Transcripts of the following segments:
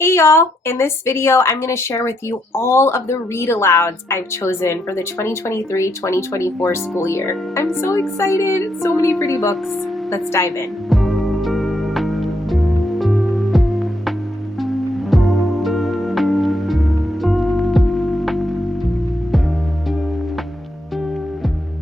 Hey y'all, in this video I'm going to share with you all of the read alouds I've chosen for the 2023-2024 school year. I'm so excited, so many pretty books. Let's dive in.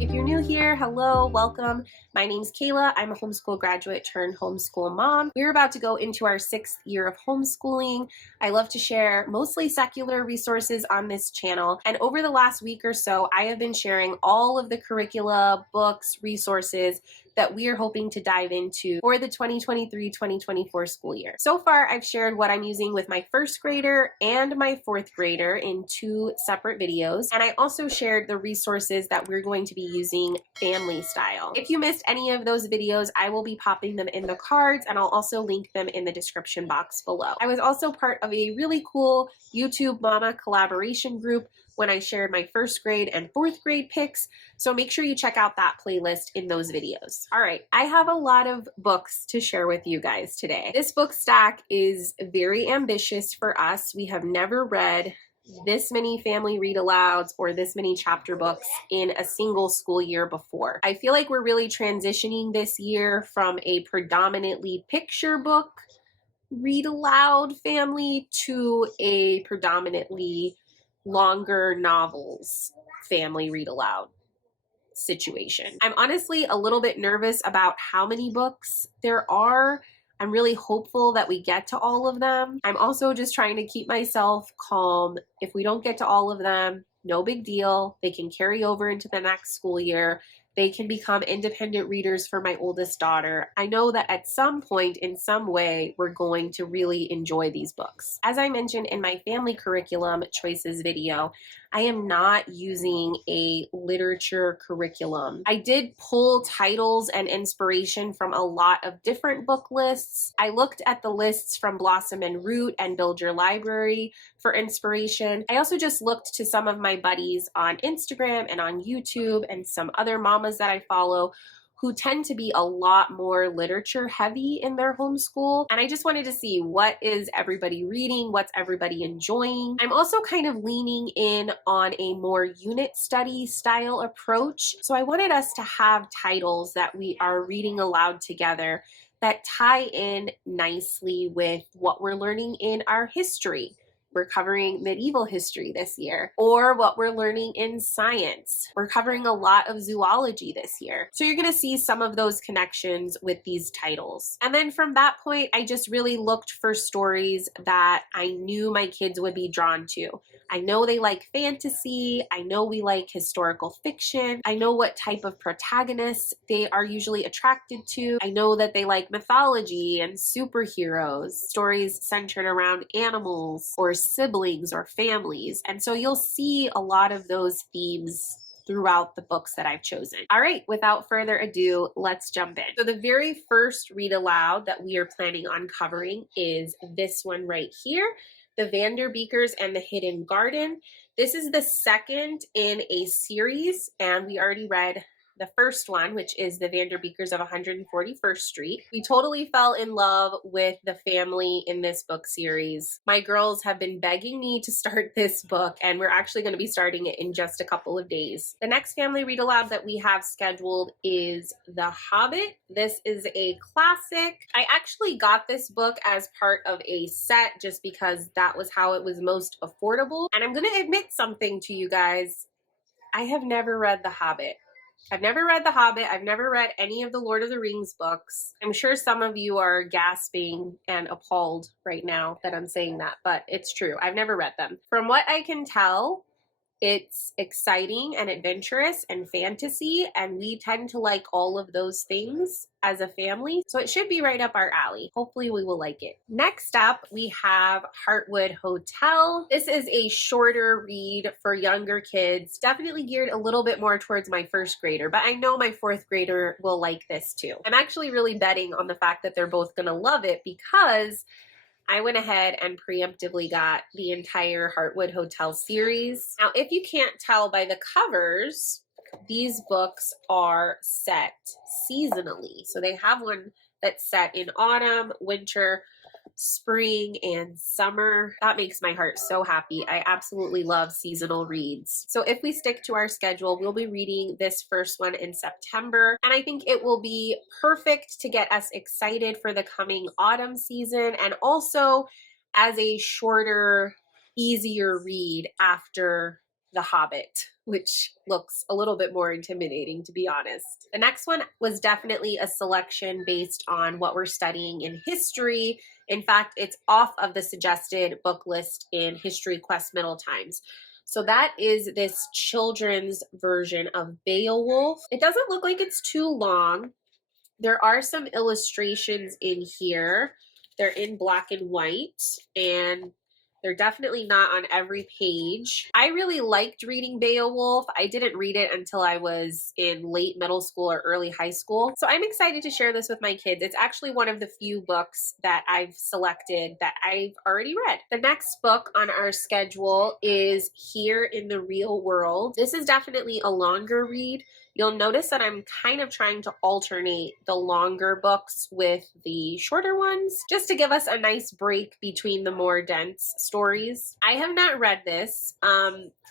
If you're new here, hello, welcome. My name's Kaela. I'm a homeschool graduate turned homeschool mom. We're about to go into our 6th year of homeschooling. I love to share mostly secular resources on this channel. And over the last week or so, I have been sharing all of the curricula, books, resources that we are hoping to dive into for the 2023-2024 school year. So far, I've shared what I'm using with my 1st grader and my 4th grader in 2 separate videos. And I also shared the resources that we're going to be using family style. If you missed any of those videos, I will be popping them in the cards and I'll also link them in the description box below. I was also part of a really cool YouTube Mama collaboration group when I shared my 1st grade and 4th grade picks, so make sure you check out that playlist in those videos. All right, I have a lot of books to share with you guys today. This book stack is very ambitious for us. We have never read this many family read alouds or this many chapter books in a single school year before. I feel like we're really transitioning this year from a predominantly picture book read aloud family to a predominantly longer novels family read aloud situation. I'm honestly a little bit nervous about how many books there are. I'm really hopeful that we get to all of them. I'm also just trying to keep myself calm. If we don't get to all of them, no big deal. They can carry over into the next school year. They can become independent readers for my oldest daughter. I know that at some point, in some way, we're going to really enjoy these books. As I mentioned in my family curriculum choices video, I am not using a literature curriculum. I did pull titles and inspiration from a lot of different book lists. I looked at the lists from Blossom and Root and Build Your Library for inspiration. I also just looked to some of my buddies on Instagram and on YouTube and some other mamas that I follow who tend to be a lot more literature heavy in their homeschool. And I just wanted to see, what is everybody reading? What's everybody enjoying? I'm also kind of leaning in on a more unit study style approach. So I wanted us to have titles that we are reading aloud together that tie in nicely with what we're learning in our history. We're covering medieval history this year, or what we're learning in science. We're covering a lot of zoology this year. So you're gonna see some of those connections with these titles. And then from that point, I just really looked for stories that I knew my kids would be drawn to. I know they like fantasy. I know we like historical fiction. I know what type of protagonists they are usually attracted to. I know that they like mythology and superheroes, stories centered around animals or siblings or families. And so you'll see a lot of those themes throughout the books that I've chosen. All right, without further ado, let's jump in. So the very first read aloud that we are planning on covering is this one right here, The Vanderbeekers and the Hidden Garden. This is the second in a series, and we already read the first one, which is The Vanderbeekers of 141st Street. We totally fell in love with the family in this book series. My girls have been begging me to start this book, and we're actually going to be starting it in just a couple of days. The next family read aloud that we have scheduled is The Hobbit. This is a classic. I actually got this book as part of a set just because that was how it was most affordable. And I'm going to admit something to you guys. I have never read The Hobbit. I've never read The Hobbit. I've never read any of the Lord of the Rings books. I'm sure some of you are gasping and appalled right now that I'm saying that, but it's true. I've never read them. From what I can tell, it's exciting and adventurous and fantasy, and we tend to like all of those things as a family, so it should be right up our alley. Hopefully we will like it. Next up, we have Heartwood Hotel. This is a shorter read for younger kids, definitely geared a little bit more towards my 1st grader, but I know my 4th grader will like this too. I'm actually really betting on the fact that they're both gonna love it because I went ahead and preemptively got the entire Heartwood Hotel series. Now, if you can't tell by the covers, these books are set seasonally. So they have one that's set in autumn, winter, spring and summer. That makes my heart so happy. I absolutely love seasonal reads. So if we stick to our schedule, we'll be reading this first one in September, and I think it will be perfect to get us excited for the coming autumn season, and also as a shorter, easier read after The Hobbit, which looks a little bit more intimidating, to be honest. The next one was definitely a selection based on what we're studying in history. In fact, it's off of the suggested book list in History Quest Middle Times. So that is this children's version of Beowulf. It doesn't look like it's too long. There are some illustrations in here. They're in black and white, and they're definitely not on every page. I really liked reading Beowulf. I didn't read it until I was in late middle school or early high school. So I'm excited to share this with my kids. It's actually one of the few books that I've selected that I've already read. The next book on our schedule is Here in the Real World. This is definitely a longer read. You'll notice that I'm kind of trying to alternate the longer books with the shorter ones, just to give us a nice break between the more dense stories. I have not read this.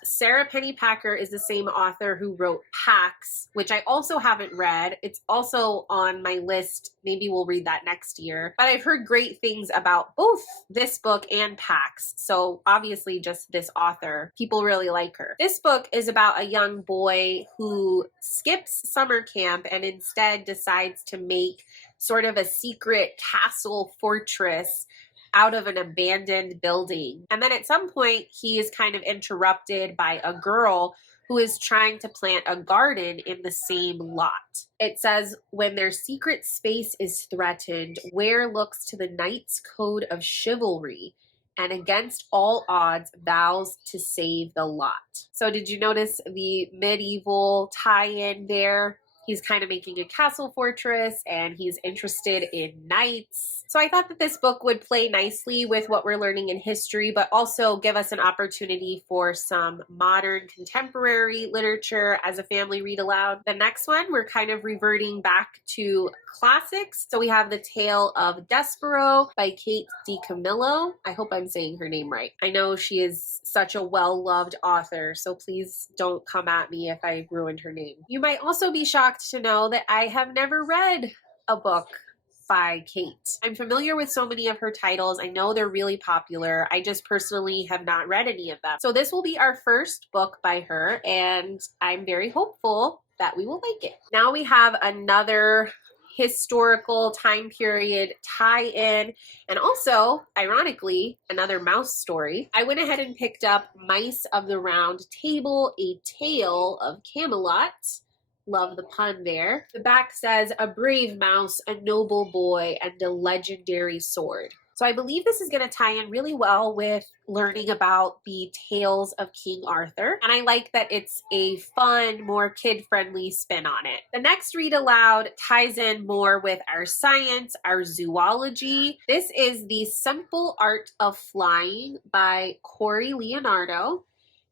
Sarah Pennypacker is the same author who wrote Pax, which I also haven't read. It's also on my list. Maybe we'll read that next year. But I've heard great things about both this book and Pax. So obviously just this author, people really like her. This book is about a young boy who skips summer camp and instead decides to make sort of a secret castle fortress out of an abandoned building. And then at some point, he is kind of interrupted by a girl who is trying to plant a garden in the same lot. It says, when their secret space is threatened, Ware looks to the knight's code of chivalry and against all odds vows to save the lot. So did you notice the medieval tie-in there? He's kind of making a castle fortress and he's interested in knights. So I thought that this book would play nicely with what we're learning in history, but also give us an opportunity for some modern contemporary literature as a family read aloud. The next one, we're kind of reverting back to classics. So we have The Tale of Despero by Kate DiCamillo. I hope I'm saying her name right. I know she is such a well-loved author, so please don't come at me if I ruined her name. You might also be shocked to know that I have never read a book by Kate. I'm familiar with so many of her titles. I know they're really popular. I just personally have not read any of them. So this will be our first book by her, and I'm very hopeful that we will like it. Now we have another historical time period tie-in, and also, ironically, another mouse story. I went ahead and picked up Mice of the Round Table, A Tale of Camelot. Love the pun there. The back says, a brave mouse, a noble boy, and a legendary sword. So I believe this is going to tie in really well with learning about the tales of King Arthur. And I like that it's a fun, more kid-friendly spin on it. The next read aloud ties in more with our science, our zoology. This is The Simple Art of Flying by Corey Leonardo.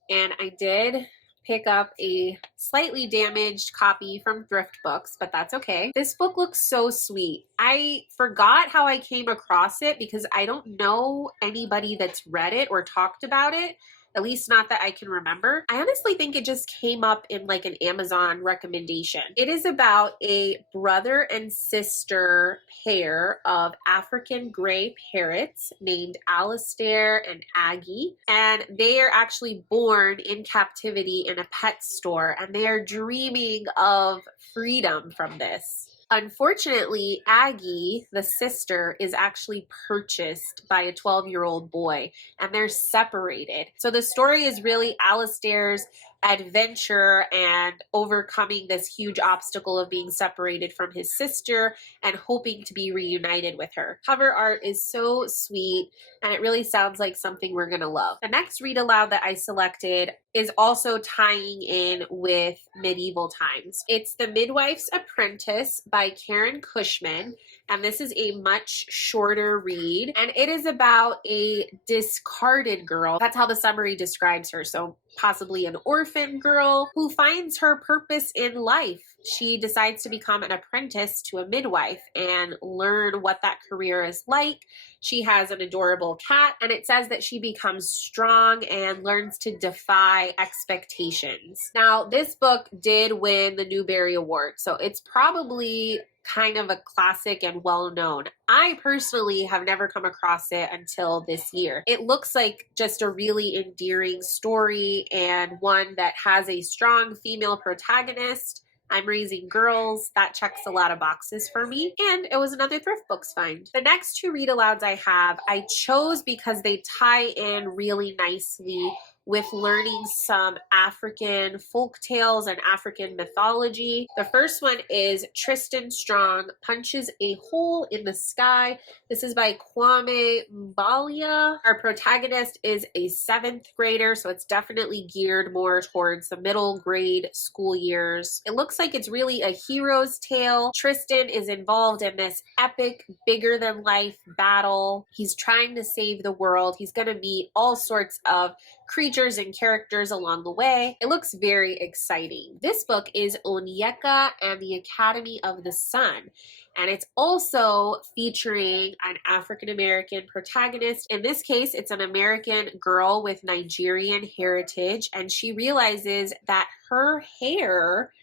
And I did pick up a slightly damaged copy from Thrift Books, but that's okay. This book looks so sweet. I forgot how I came across it because I don't know anybody that's read it or talked about it. At least not that I can remember. I honestly think it just came up in like an Amazon recommendation. It is about a brother and sister pair of African gray parrots named Alistair and Aggie. And they are actually born in captivity in a pet store, and they are dreaming of freedom from this. Unfortunately, Aggie, the sister, is actually purchased by a 12-year-old boy, and they're separated. So the story is really Alistair's adventure and overcoming this huge obstacle of being separated from his sister and hoping to be reunited with her. Cover art is so sweet, and it really sounds like something we're gonna love. The next read aloud that I selected is also tying in with medieval times. It's The Midwife's Apprentice by Karen Cushman, and this is a much shorter read, and it is about a discarded girl. That's how the summary describes her, so possibly an orphan girl who finds her purpose in life. She decides to become an apprentice to a midwife and learn what that career is like. She has an adorable cat, and it says that she becomes strong and learns to defy expectations. Now, this book did win the Newbery Award, so it's probably kind of a classic and well-known. I personally have never come across it until this year. It looks like just a really endearing story and one that has a strong female protagonist. I'm raising girls. That checks a lot of boxes for me. And it was another thrift books find. The next two read alouds I chose because they tie in really nicely with learning some African folk tales and African mythology. The first one is Tristan Strong Punches a Hole in the Sky. This is by Kwame Mbalia. Our protagonist is a 7th grader, so it's definitely geared more towards the middle grade school years. It looks like it's really a hero's tale. Tristan is involved in this epic, bigger than life battle. He's trying to save the world. He's going to meet all sorts of creatures and characters along the way. It looks very exciting. This book is Onyeka and the Academy of the Sun, and it's also featuring an African-American protagonist. In this case, it's an American girl with Nigerian heritage, and she realizes that her hair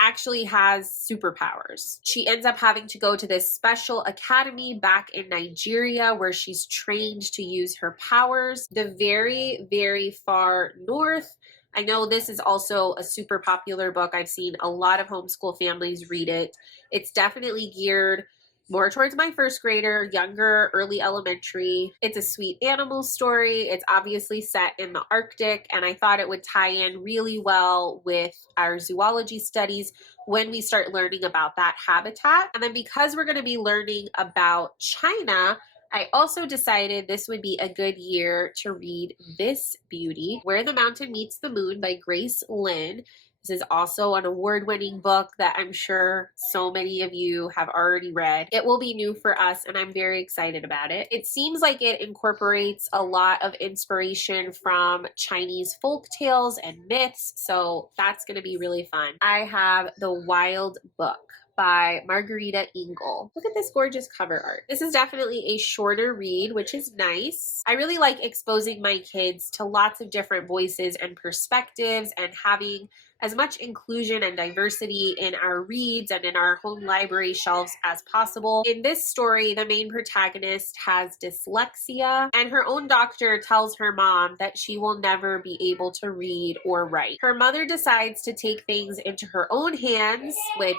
actually has superpowers. She ends up having to go to this special academy back in Nigeria where she's trained to use her powers. The very, very far north. I know this is also a super popular book. I've seen a lot of homeschool families read it. It's definitely geared more towards my 1st grader, younger, early elementary. It's a sweet animal story. It's obviously set in the Arctic, and I thought it would tie in really well with our zoology studies when we start learning about that habitat. And then because we're going to be learning about China, I also decided this would be a good year to read this beauty, Where the Mountain Meets the Moon by Grace Lin. This is also an award-winning book that I'm sure so many of you have already read. It will be new for us, and I'm very excited about it. It seems like it incorporates a lot of inspiration from Chinese folk tales and myths, so that's going to be really fun. I have The Wild Book by Margarita Engel. Look at this gorgeous cover art. This is definitely a shorter read, which is nice. I really like exposing my kids to lots of different voices and perspectives and having as much inclusion and diversity in our reads and in our home library shelves as possible. In this story, the main protagonist has dyslexia, and her own doctor tells her mom that she will never be able to read or write. Her mother decides to take things into her own hands, which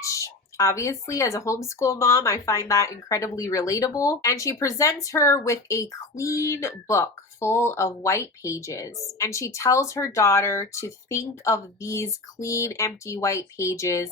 obviously, as a homeschool mom, I find that incredibly relatable. And she presents her with a clean book full of white pages. And she tells her daughter to think of these clean, empty white pages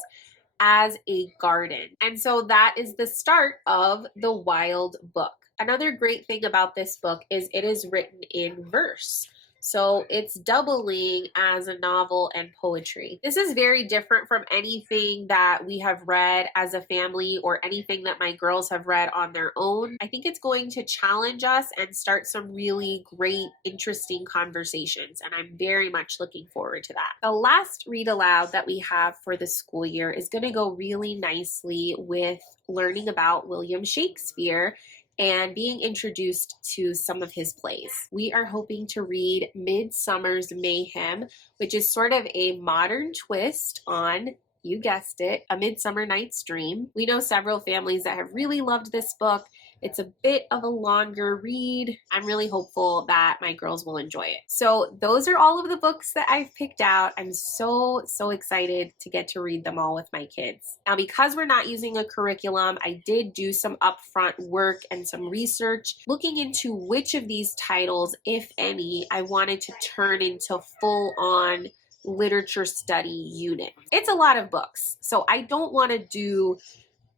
as a garden. And so that is the start of The Wild Book. Another great thing about this book is it is written in verse. So it's doubling as a novel and poetry. This is very different from anything that we have read as a family or anything that my girls have read on their own. I think it's going to challenge us and start some really great, interesting conversations, and I'm very much looking forward to that. The last read aloud that we have for the school year is going to go really nicely with learning about William Shakespeare and being introduced to some of his plays. We are hoping to read Midsummer's Mayhem, which is sort of a modern twist on, you guessed it, A Midsummer Night's Dream. We know several families that have really loved this book. It's a bit of a longer read. I'm really hopeful that my girls will enjoy it. So those are all of the books that I've picked out. I'm so excited to get to read them all with my kids. Now, because we're not using a curriculum, I did do some upfront work and some research looking into which of these titles, if any, I wanted to turn into full-on literature study unit. It's a lot of books, so I don't want to do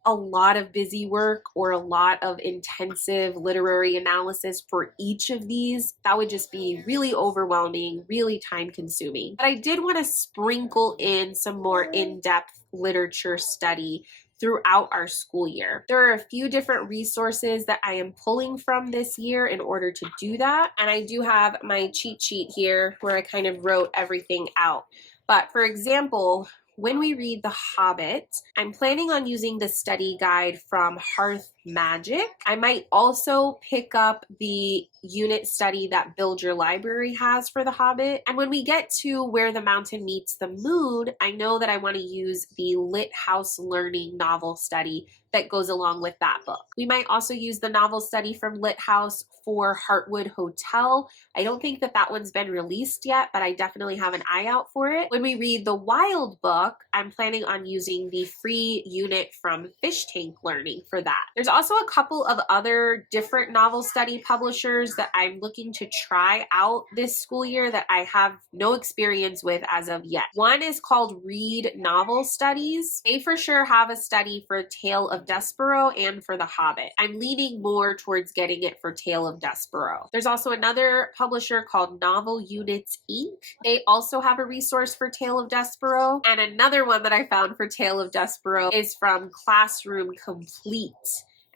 a lot of busy work or a lot of intensive literary analysis for each of these. That would just be really overwhelming, really time consuming. But I did want to sprinkle in some more in-depth literature study throughout our school year. There are a few different resources that I am pulling from this year in order to do that. And I do have my cheat sheet here where I kind of wrote everything out. But for example, when we read The Hobbit, I'm planning on using the study guide from Hearth Magic. I might also pick up the unit study that Build Your Library has for The Hobbit. And when we get to Where the Mountain Meets the Moon, I know that I want to use the Lit House Learning novel study that goes along with that book. We might also use the novel study from Lit House for Heartwood Hotel. I don't think that that one's been released yet, but I definitely have an eye out for it. When we read the Wild book, I'm planning on using the free unit from Fish Tank Learning for that. There's also a couple of other different novel study publishers that I'm looking to try out this school year that I have no experience with as of yet. One is called Read Novel Studies. They for sure have a study for Tale of Despero and for The Hobbit. I'm leaning more towards getting it for Tale of Despero. There's also another publisher called Novel Units Inc. They also have a resource for Tale of Despero. And another one that I found for Tale of Despero is from Classroom Complete.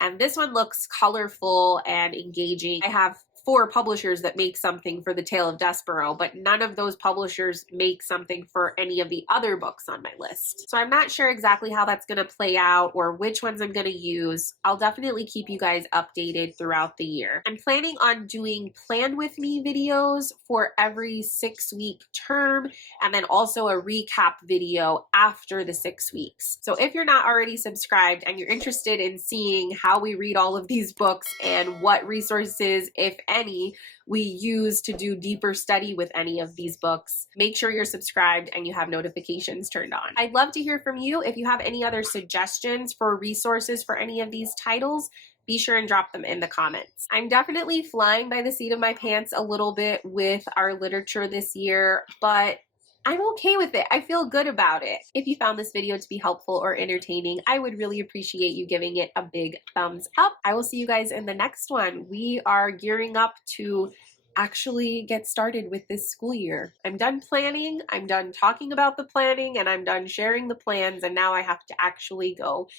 And this one looks colorful and engaging. I have 4 publishers that make something for the Tale of Despero, but none of those publishers make something for any of the other books on my list. So I'm not sure exactly how that's going to play out or which ones I'm going to use. I'll definitely keep you guys updated throughout the year. I'm planning on doing Plan With Me videos for every 6-week term, and then also a recap video after the 6 weeks. So if you're not already subscribed and you're interested in seeing how we read all of these books and what resources, if any, we use to do deeper study with any of these books, make sure you're subscribed and you have notifications turned on. I'd love to hear from you. If you have any other suggestions for resources for any of these titles, be sure and drop them in the comments. I'm definitely flying by the seat of my pants a little bit with our literature this year, but I'm okay with it. I feel good about it. If you found this video to be helpful or entertaining, I would really appreciate you giving it a big thumbs up. I will see you guys in the next one. We are gearing up to actually get started with this school year. I'm done planning, I'm done talking about the planning, and I'm done sharing the plans, and now I have to actually go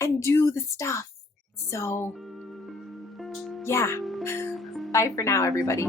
and do the stuff. So, yeah. Bye for now, everybody.